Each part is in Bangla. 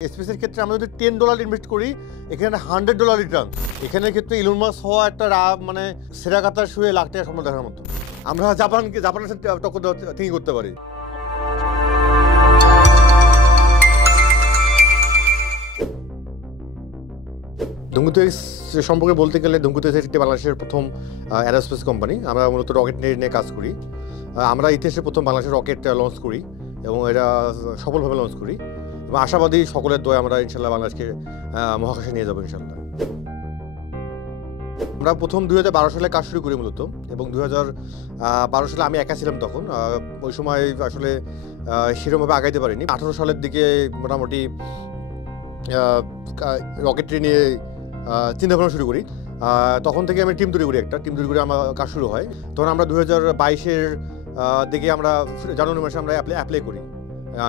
স্পেসের ক্ষেত্রে আমরা যদি $10 ইনভেস্ট করি এখানে $100 রিটার্ন। এখানের ক্ষেত্রে ইলন মাস্ক হওয়া একটা মানে সেরা কাতার শুয়ে লাখ টাকা সম্মান দেখার মতো। আমরা জাপানের সাথে টক্কর থিঙ্ক করতে পারি। ধুমকেতু এক্স সম্পর্কে বলতে গেলে ধুমকেতু এক্স একটি বাংলাদেশের প্রথম অ্যারোস্পেস কোম্পানি। আমরা মূলত রকেট নিয়ে কাজ করি। আমরা ইতিহাসে প্রথম বাংলাদেশের রকেট লঞ্চ করি এবং এটা সফলভাবে লঞ্চ করি এবং আশাবাদী সকলের দোয়া আমরা ইনশাল্লাহ বাংলাদেশকে মহাকাশে নিয়ে যাবো ইনশাল্লাহ। আমরা প্রথম 2012 সালে কাজ শুরু করি মূলত এবং 2012 সালে আমি একা ছিলাম তখন। ওই সময় আসলে সেরকমভাবে আগাইতে পারিনি। 18 সালের দিকে মোটামুটি রকেটরি নিয়ে চিন্তাভাবনা শুরু করি। তখন থেকে আমি টিম তৈরি করি, একটা টিম তৈরি করে আমার কাজ শুরু হয়। তখন আমরা 2022-এর দিকে আমরা জানুয়ারি মাসে আমরা অ্যাপ্লাই করি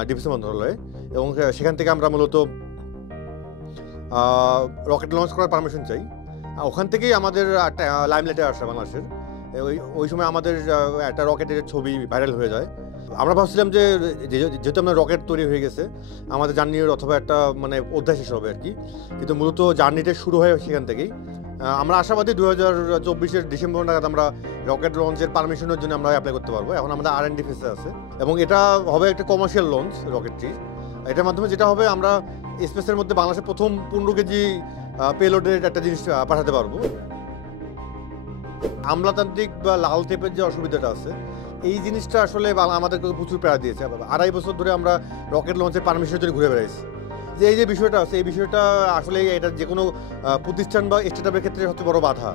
ডিফেন্স মন্ত্রণালয়ে এবং সেখান থেকে আমরা মূলত রকেট লঞ্চ করার পারমিশন চাই। ওখান থেকেই আমাদের একটা লাইমলাইটে আসে বাংলাদেশের। ওই সময় আমাদের একটা রকেটের ছবি ভাইরাল হয়ে যায়। আমরা ভাবছিলাম যে যেহেতু আমরা রকেট তৈরি হয়ে গেছে আমাদের জার্নির অথবা একটা মানে অধ্যায় শেষ হবে আর কি, কিন্তু মূলত জার্নিটা শুরু হয় সেখান থেকেই। আমরা আশাবাদী 2024-এর ডিসেম্বর নাগাদ আমরা রকেট লঞ্চের পারমিশনের জন্য আমরা অ্যাপ্লাই করতে পারবো। এখন আমাদের R&D ফেসে আছে এবং এটা হবে একটা কমার্শিয়াল লঞ্চ রকেটটি। এটার মাধ্যমে যেটা হবে আমরা স্পেসের মধ্যে বাংলাদেশের প্রথম 15 কেজি পেলোডের একটা জিনিস পাঠাতে পারবো। আমলাতান্ত্রিক বা লাল টেপের যে অসুবিধাটা আছে এই জিনিসটা আসলে আমাদেরকে প্রচুর প্রেরণা দিয়েছে। 2.5 বছর ধরে আমরা রকেট লঞ্চের পারমিশনের জন্য ঘুরে বেড়াইছি। যে এই যে বিষয়টা আছে এই বিষয়টা আসলে এটা যে কোনো প্রতিষ্ঠান বা স্টার্টআপের ক্ষেত্রে সবচেয়ে বড় বাধা।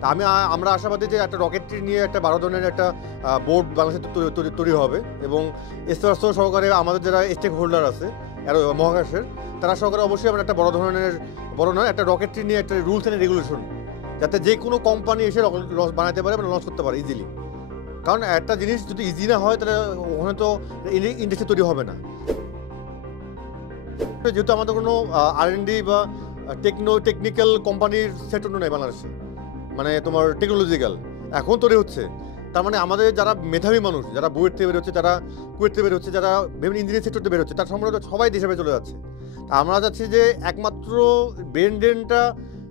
তা আমরা আশাবাদী যে একটা রকেটটি নিয়ে একটা 12 ধরনের একটা বোর্ড বাংলাদেশে তৈরি হবে এবং স্পষ্ট সহকারে আমাদের যারা স্টেক হোল্ডার আছে মহাকাশের তারা সহকারে অবশ্যই আমরা একটা বড় নয় একটা রকেটটি নিয়ে একটা রুলস অ্যান্ড রেগুলেশন যাতে যে কোনো কোম্পানি এসে লঞ্চ বানাতে পারে লঞ্চ করতে পারে ইজিলি। কারণ একটা জিনিস যদি ইজি না হয় তাহলে ওখানে তো ইন্ডাস্ট্রি তৈরি হবে না। যেহেতু আমাদের কোনো R&D বা টেকনিক্যাল কোম্পানির সেক্টর নেই বাংলাদেশে, মানে তোমার টেকনোলজিক্যাল এখন তৈরি হচ্ছে। তার মানে আমাদের যারা মেধাবী মানুষ, যারা বুয়েট থেকে বেরোচ্ছে, যারা কুয়েট থেকে বেরোচ্ছে, যারা বিভিন্ন ইঞ্জিনিয়ারিং সেক্টরতে বেরোচ্ছে, তার সম্পর্কে সবাই দেশে চলে যাচ্ছে। তা আমরা চাচ্ছি যে একমাত্র ব্রেন ড্রেনটা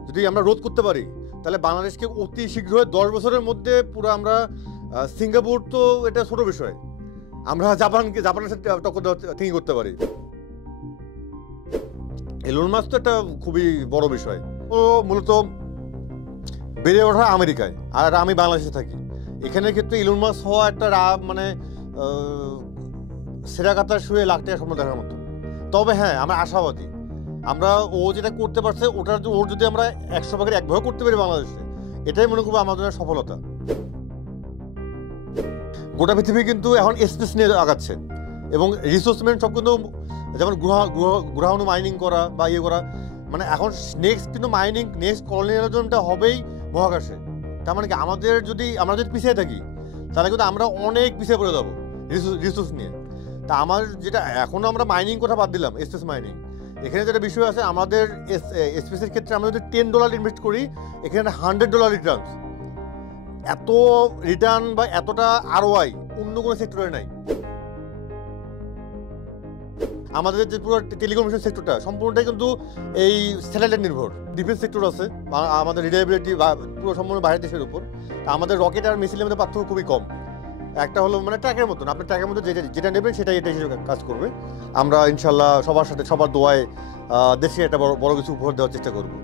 যদি আমরা রোধ করতে পারি তাহলে বাংলাদেশকে অতি শীঘ্র 10 বছরের মধ্যে পুরো আমরা সিঙ্গাপুর তো এটা ছোট বিষয়, আমরা জাপানের সাথে টক্কর থিঙ্ক করতে পারি। ইলন মাস্ক তো একটা খুবই বড় বিষয়। ও মূলত বেড়ে ওঠা আমেরিকায় আর আমি বাংলাদেশে থাকি। এখানের ক্ষেত্রে ইলন মাস্ক হওয়া একটা মানে সেরা কাতার শুয়ে লাখ টাকা সম্মান দেখার মতো। তবে হ্যাঁ আমরা আশাবাদী, আমরা ও যেটা করতে পারছে ওর যদি আমরা 100 ভাগের 1 ভাগ করতে পারি বাংলাদেশে, এটাই মনে করবো আমাদের সফলতা। গোটা পৃথিবী কিন্তু এখন স্পেস নিয়ে আগাচ্ছে এবং রিসোর্সমেন্ট সব কিন্তু যেমন গ্রহাণু মাইনিং করা বা ইয়ে করা, মানে এখন নেক্সট কিন্তু মাইনিং নেক্সট কলোনিয়ালিজমটা হবেই মহাকাশে। তার মানে কি আমরা যদি পিছিয়ে থাকি তাহলে কিন্তু আমরা অনেক পিছিয়ে পড়ে যাবো রিসোর্স নিয়ে। তা আমার যেটা এখনো আমরা মাইনিং কথা বাদ দিলাম, স্পেস মাইনিং, এখানে যেটা বিষয় আছে আমাদের স্পেসের ক্ষেত্রে আমরা যদি $10 ইনভেস্ট করি এখানে $100 রিটার্ন। এত রিটার্ন বা এতটা ROI অন্য কোনো সেক্টরে নাই। আমাদের যে পুরো টেলিকমিউনিকেশন সেক্টরটা সম্পূর্ণটাই কিন্তু এই স্যাটেলাইট নির্ভর। ডিফেন্স সেক্টর আছে, আমাদের রিলায়েবিলিটি পুরো সম্পূর্ণ বাইরের দেশের উপর। আমাদের রকেট আর মিসাইলের মধ্যে পার্থক্য খুবই কম। একটা হলো মানে ট্র্যাকের মতন, আপনার ট্র্যাকের মধ্যে যেটা নেবেন সেটাই কাজ করবে। আমরা ইনশাল্লাহ সবার সাথে সবার দোয়ায় দেশে একটা বড় কিছু উপহার দেওয়ার চেষ্টা করবো।